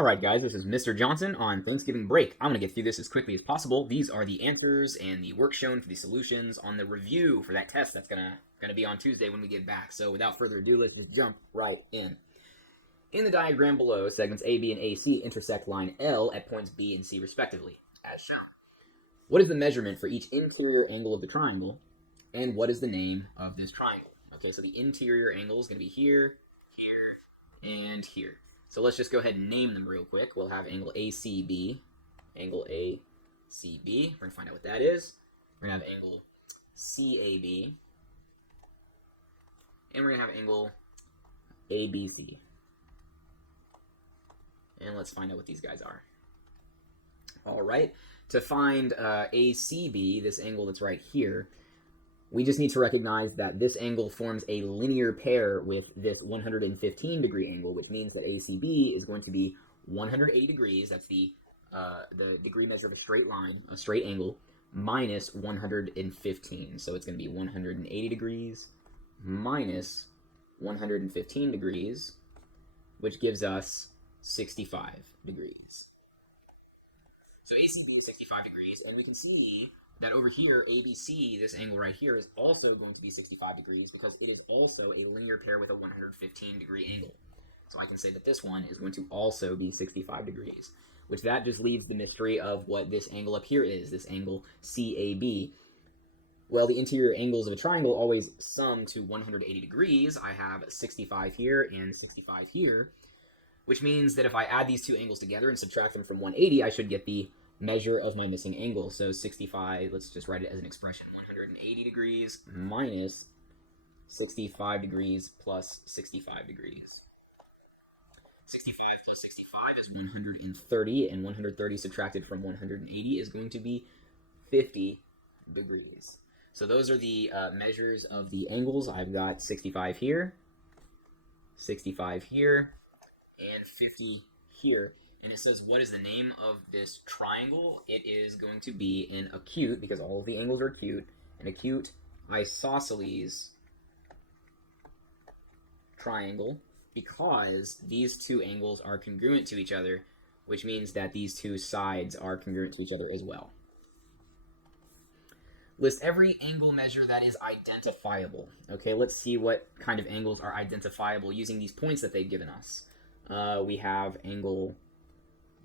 Alright guys, this is Mr. Johnson on Thanksgiving break. I'm going to get through this as quickly as possible. These are the answers and the work shown for the solutions on the review for that test that's gonna be on Tuesday when we get back. So without further ado, let's just jump right in. In the diagram below, segments AB and AC intersect line L at points B and C respectively, as shown. What is the measurement for each interior angle of the triangle, and what is the name of this triangle? Okay, so the interior angle is going to be here, here, and here. So let's just go ahead and name them real quick. We'll have angle ACB, angle ACB. We're going to find out what that is. We're going to have angle CAB, and we're going to have angle ABC. And let's find out what these guys are. All right, to find ACB, this angle that's right here, we just need to recognize that this angle forms a linear pair with this 115 degree angle, which means that ACB is going to be 180 degrees. That's the degree measure of a straight line, a straight angle, minus 115. So it's going to be 180 degrees minus 115 degrees, which gives us 65 degrees. So ACB is 65 degrees, and we can see that over here, ABC, this angle right here, is also going to be 65 degrees because it is also a linear pair with a 115 degree angle. So I can say that this one is going to also be 65 degrees, which that just leaves the mystery of what this angle up here is, this angle CAB. Well, the interior angles of a triangle always sum to 180 degrees. I have 65 here and 65 here, which means that if I add these two angles together and subtract them from 180, I should get the measure of my missing angle. So 65, let's just write it as an expression, 180 degrees minus 65 degrees plus 65 degrees. 65 plus 65 is 130, and 130 subtracted from 180 is going to be 50 degrees. So those are the measures of the angles. I've got 65 here, 65 here, and 50 here. And it says, what is the name of this triangle? It is going to be an acute, because all of the angles are acute, an acute isosceles triangle, because these two angles are congruent to each other, which means that these two sides are congruent to each other as well. List every angle measure that is identifiable. Okay, let's see what kind of angles are identifiable using these points that they've given us. We have angle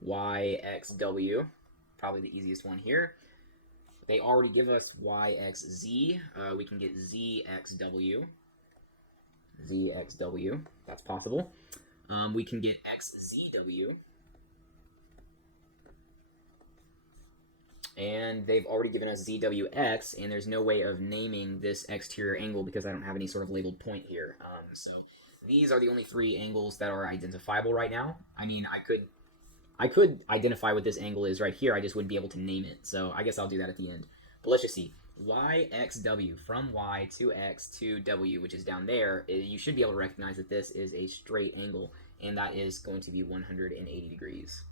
YXW, probably the easiest one here. They already give us YXZ. We can get ZXW. ZXW, that's possible. We can get XZW. And they've already given us ZWX, and there's no way of naming this exterior angle because I don't have any sort of labeled point here. So these are the only three angles that are identifiable right now. I mean, I could identify what this angle is right here, I just wouldn't be able to name it. So I guess I'll do that at the end. But let's just see. YXW, from Y to X to W, which is down there, you should be able to recognize that this is a straight angle, and that is going to be 180 degrees.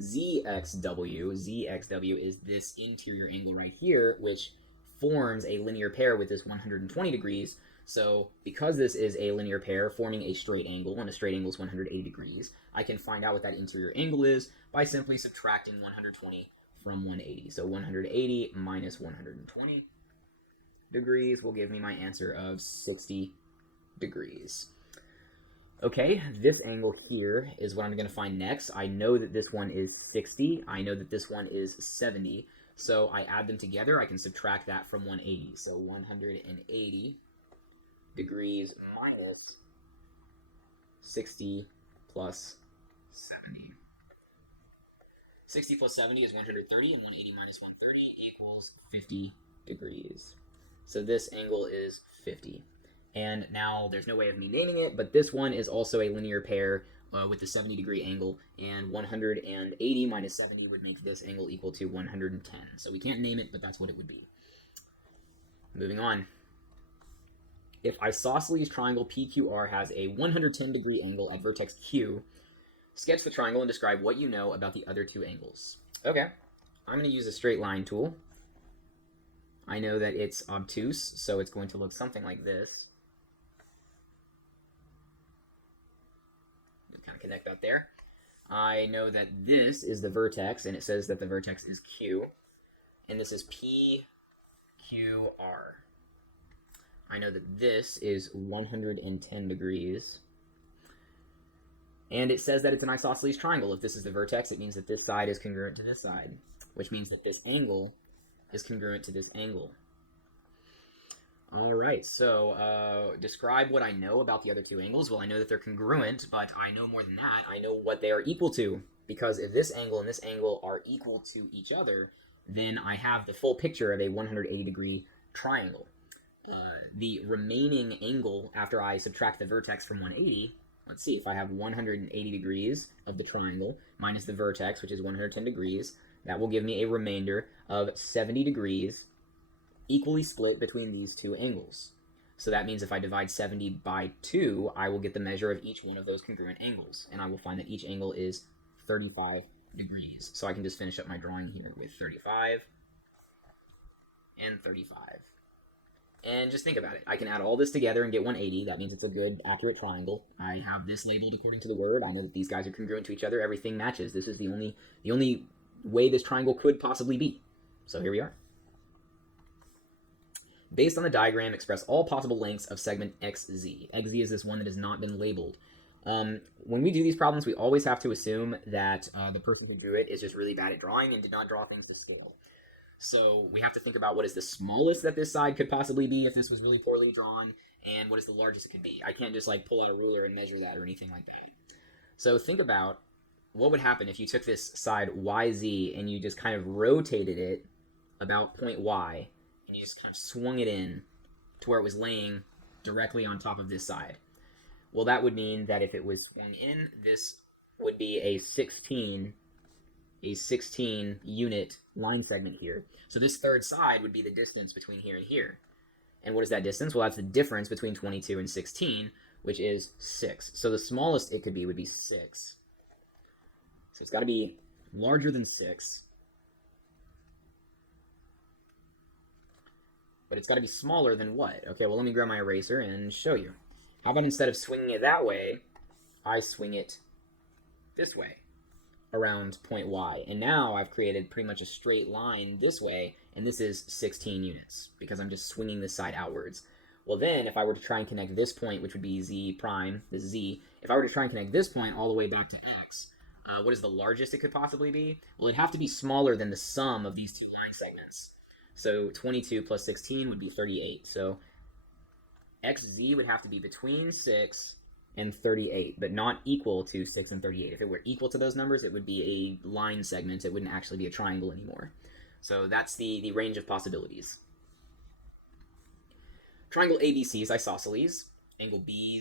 ZXW is this interior angle right here, which forms a linear pair with this 120 degrees. So because this is a linear pair forming a straight angle, and a straight angle is 180 degrees, I can find out what that interior angle is by simply subtracting 120 from 180. So 180 minus 120 degrees will give me my answer of 60 degrees. Okay, this angle here is what I'm going to find next. I know that this one is 60. I know that this one is 70. So I add them together. I can subtract that from 180. So 180 degrees minus 60 plus 70. 60 plus 70 is 130, and 180 minus 130 equals 50 degrees. So this angle is 50. And now there's no way of me naming it, but this one is also a linear pair with the 70 degree angle, and 180 minus 70 would make this angle equal to 110. So we can't name it, but that's what it would be. Moving on. If isosceles triangle PQR has a 110 degree angle at vertex Q, sketch the triangle and describe what you know about the other two angles. Okay, I'm going to use a straight line tool. I know that it's obtuse, so it's going to look something like this. kind of connect that there. I know that this is the vertex, and it says that the vertex is Q, and this is PQR. I know that this is 110 degrees, and it says that it's an isosceles triangle. If this is the vertex, it means that this side is congruent to this side, which means that this angle is congruent to this angle. All right, so describe what I know about the other two angles. Well, I know that they're congruent, but I know more than that. I know what they are equal to, because if this angle and this angle are equal to each other, then I have the full picture of a 180-degree triangle. The remaining angle after I subtract the vertex from 180, let's see, if I have 180 degrees of the triangle minus the vertex, which is 110 degrees, that will give me a remainder of 70 degrees equally split between these two angles. So that means if I divide 70 by 2, I will get the measure of each one of those congruent angles, and I will find that each angle is 35 degrees. So I can just finish up my drawing here with 35 and 35. And just think about it. I can add all this together and get 180. That means it's a good, accurate triangle. I have this labeled according to the word. I know that these guys are congruent to each other. Everything matches. This is the only way this triangle could possibly be. So here we are. Based on the diagram, express all possible lengths of segment XZ. XZ is this one that has not been labeled. When we do these problems, we always have to assume that the person who drew it is just really bad at drawing and did not draw things to scale. So we have to think about what is the smallest that this side could possibly be if this was really poorly drawn, and what is the largest it could be. I can't just like pull out a ruler and measure that or anything like that. So think about what would happen if you took this side YZ and you just kind of rotated it about point Y, and you just kind of swung it in to where it was laying directly on top of this side. Well, that would mean that if it was swung in, this would be a 16 unit line segment here. So this third side would be the distance between here and here. And what is that distance? Well, that's the difference between 22 and 16, which is 6. So the smallest it could be would be 6. So it's got to be larger than 6. But it's got to be smaller than what? Okay, well, let me grab my eraser and show you. How about instead of swinging it that way, I swing it this way around point Y. And now I've created pretty much a straight line this way, and this is 16 units because I'm just swinging this side outwards. Well, then if I were to try and connect this point, which would be Z prime, this Z, if I were to try and connect this point all the way back to X, what is the largest it could possibly be? Well, it'd have to be smaller than the sum of these two line segments. So 22 plus 16 would be 38. So XZ would have to be between 6 and 38, but not equal to 6 and 38. If it were equal to those numbers, it would be a line segment. It wouldn't actually be a triangle anymore. So that's the range of possibilities. Triangle ABC is isosceles. Angle B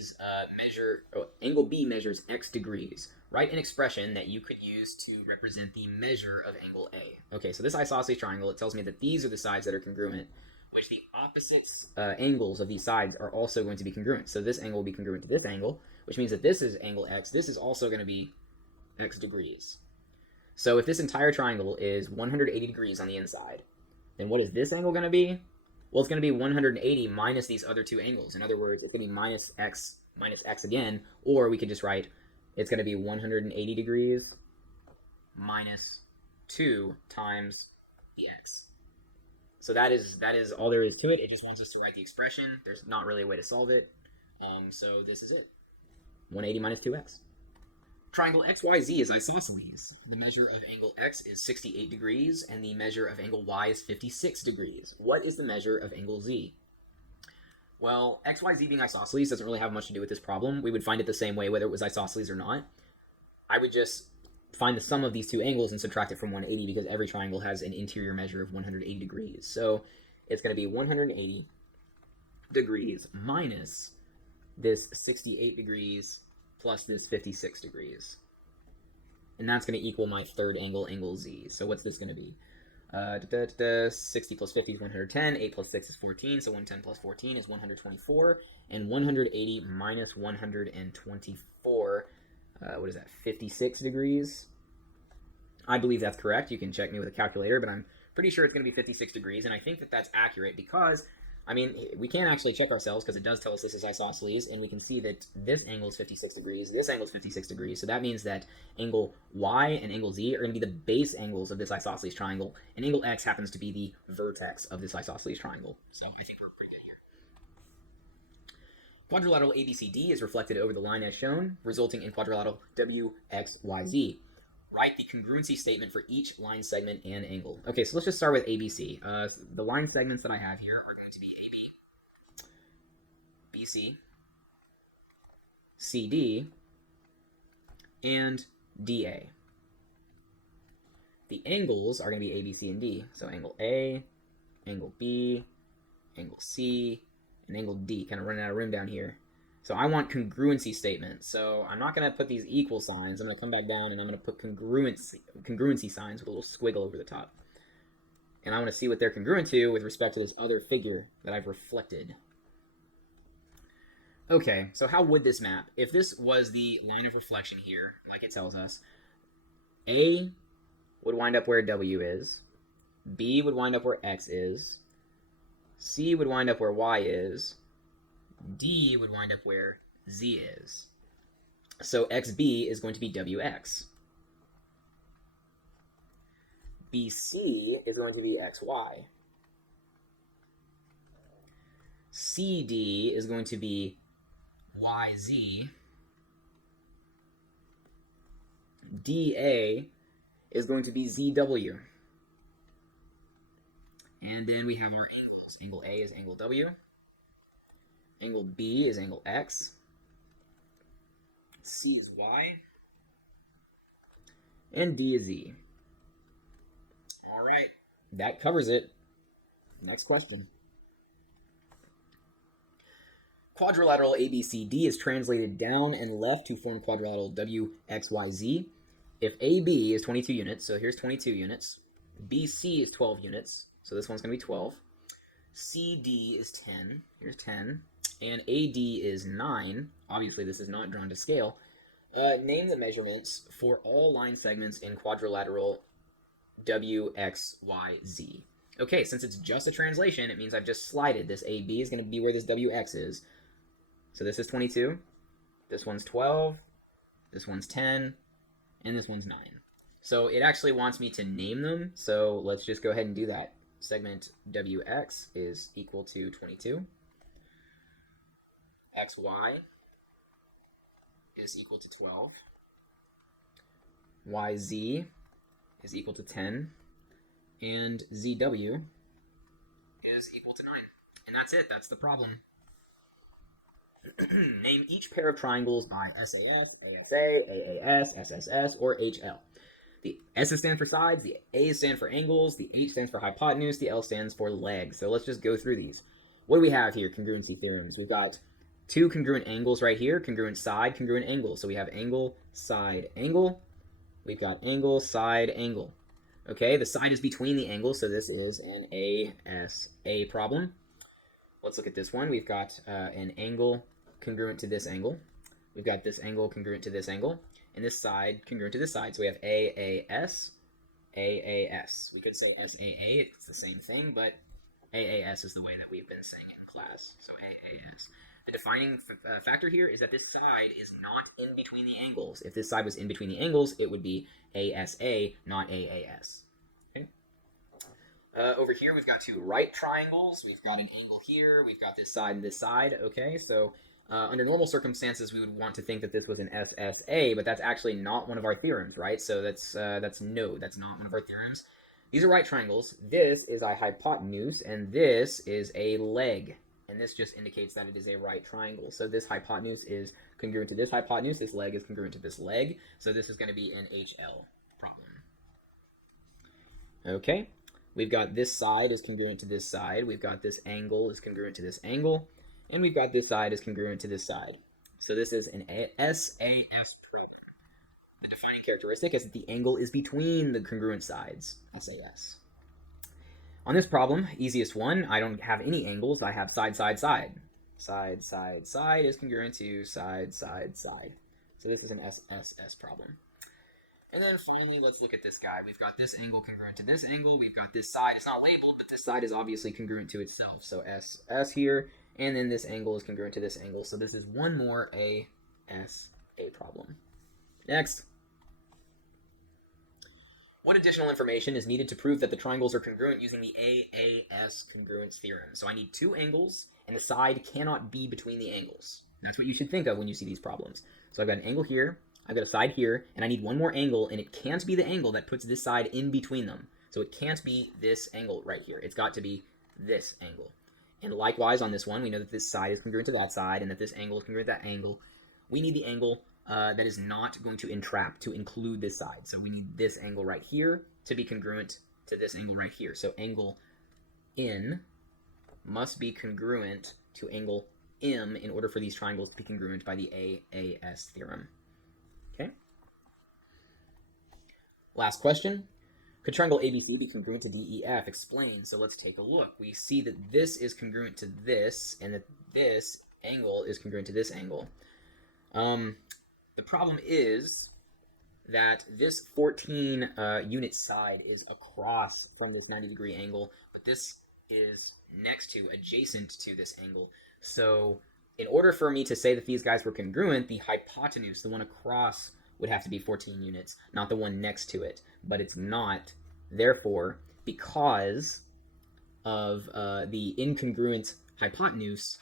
measures x degrees. Write an expression that you could use to represent the measure of angle A. Okay, so this isosceles triangle, it tells me that these are the sides that are congruent, which the opposite angles of these sides are also going to be congruent. So this angle will be congruent to this angle, which means that this is angle X. This is also going to be X degrees. So if this entire triangle is 180 degrees on the inside, then what is this angle going to be? Well, it's going to be 180 minus these other two angles. In other words, it's going to be minus X again, or we could just write it's going to be 180 degrees minus 2 times the X. So that is all there is to it. It just wants us to write the expression. There's not really a way to solve it. So this is it. 180 minus 2x. Triangle XYZ is isosceles. The measure of angle X is 68 degrees, and the measure of angle Y is 56 degrees. What is the measure of angle Z? Well, XYZ being isosceles doesn't really have much to do with this problem. We would find it the same way whether it was isosceles or not. I would just find the sum of these two angles and subtract it from 180 because every triangle has an interior measure of 180 degrees. So it's going to be 180 degrees minus this 68 degrees plus this 56 degrees. And that's going to equal my third angle, angle Z. So what's this going to be? 60 plus 50 is 110, 8 plus 6 is 14, so 110 plus 14 is 124, and 180 minus 124, what is that, 56 degrees? I believe that's correct. You can check me with a calculator, but I'm pretty sure it's going to be 56 degrees, and I think that that's accurate because I mean, we can actually check ourselves because it does tell us this is isosceles, and we can see that this angle is 56 degrees, this angle is 56 degrees, so that means that angle Y and angle Z are going to be the base angles of this isosceles triangle, and angle X happens to be the vertex of this isosceles triangle. So I think we're pretty good here. Quadrilateral ABCD is reflected over the line as shown, resulting in quadrilateral WXYZ. Write the congruency statement for each line segment and angle. Okay, so let's just start with ABC. The line segments that I have here are going to be AB, BC, CD, and DA. The angles are going to be A, B, C, and D. So angle A, angle B, angle C, and angle D. Kind of running out of room down here. So I want congruency statements. So I'm not going to put these equal signs. I'm going to come back down and I'm going to put congruency signs with a little squiggle over the top. And I want to see what they're congruent to with respect to this other figure that I've reflected. Okay, so how would this map? If this was the line of reflection here, like it tells us, A would wind up where W is, B would wind up where X is, C would wind up where Y is, D would wind up where Z is. So XB is going to be WX. BC is going to be XY. CD is going to be YZ. DA is going to be ZW. And then we have our angles. Angle A is angle W. Angle B is angle X. C is Y. And D is Z. All right, that covers it. Next question. Quadrilateral ABCD is translated down and left to form quadrilateral WXYZ. If AB is 22 units, so here's 22 units. BC is 12 units, so this one's going to be 12. CD is 10, here's 10. And AD is 9. Obviously, this is not drawn to scale. Name the measurements for all line segments in quadrilateral WXYZ. Okay, since it's just a translation, it means I've just slided. This AB is going to be where this WX is. So this is 22. This one's 12. This one's 10. And this one's 9. So it actually wants me to name them. So let's just go ahead and do that. Segment WX is equal to 22. XY is equal to 12. YZ is equal to 10. And ZW is equal to 9. And that's it. That's the problem. Name each pair of triangles by SAF, ASA, AAS, SSS, or HL. The S stands for sides, the A stands for angles, the H stands for hypotenuse, the L stands for leg. So let's just go through these. What do we have here? Congruency theorems. We've got two congruent angles right here, congruent side, congruent angle. So we have angle, side, angle. We've got angle, side, angle. Okay, the side is between the angles, so this is an ASA problem. Let's look at this one. We've got an angle congruent to this angle. We've got this angle congruent to this angle. And this side congruent to this side. So we have AAS, AAS. We could say SAA, it's the same thing, but AAS is the way that we've been saying it in class. So AAS. The defining factor here is that this side is not in between the angles. If this side was in between the angles, it would be ASA, not AAS. Okay. Over here, we've got two right triangles. We've got an angle here. We've got this side and this side. Okay, so under normal circumstances, we would want to think that this was an SSA, but that's actually not one of our theorems, right? So that's no, that's not one of our theorems. These are right triangles. This is a hypotenuse, and this is a leg. And this just indicates that it is a right triangle. So this hypotenuse is congruent to this hypotenuse. This leg is congruent to this leg. So this is going to be an HL problem. Okay. We've got this side is congruent to this side. We've got this angle is congruent to this angle. And we've got this side is congruent to this side. So this is an SAS problem. The defining characteristic is that the angle is between the congruent sides, SAS. On this problem, easiest one, I don't have any angles. I have side, side, side. Side, side, side is congruent to side, side, side. So this is an SSS problem. And then finally, let's look at this guy. We've got this angle congruent to this angle. We've got this side. It's not labeled, but this side is obviously congruent to itself. So S here, and then this angle is congruent to this angle. So this is one more A problem. Next. What additional information is needed to prove that the triangles are congruent using the AAS congruence theorem? So I need two angles, and the side cannot be between the angles. That's what you should think of when you see these problems. So I've got an angle here, I've got a side here, and I need one more angle, and it can't be the angle that puts this side in between them. So it can't be this angle right here. It's got to be this angle. And likewise on this one, we know that this side is congruent to that side, and that this angle is congruent to that angle. We need the angle that is not going to entrap to include this side. So we need this angle right here to be congruent to this angle right here. So angle N must be congruent to angle M in order for these triangles to be congruent by the AAS theorem. Okay. Last question. Could triangle ABC be congruent to DEF? Explain. So let's take a look. We see that this is congruent to this, and that this angle is congruent to this angle. The problem is that this 14 unit side is across from this 90-degree angle, but this is next to, adjacent to this angle. So in order for me to say that these guys were congruent, the hypotenuse, the one across, would have to be 14 units, not the one next to it. But it's not. Therefore, because of the incongruent hypotenuses,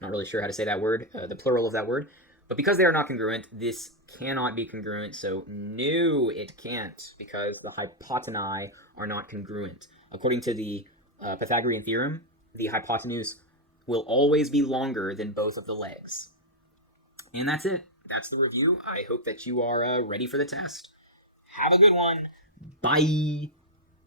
not really sure how to say that word, the plural of that word, but because they are not congruent, this cannot be congruent, so no, it can't, because the hypotenae are not congruent. According to the Pythagorean theorem, the hypotenuse will always be longer than both of the legs. And that's it. That's the review. I hope that you are ready for the test. Have a good one. Bye.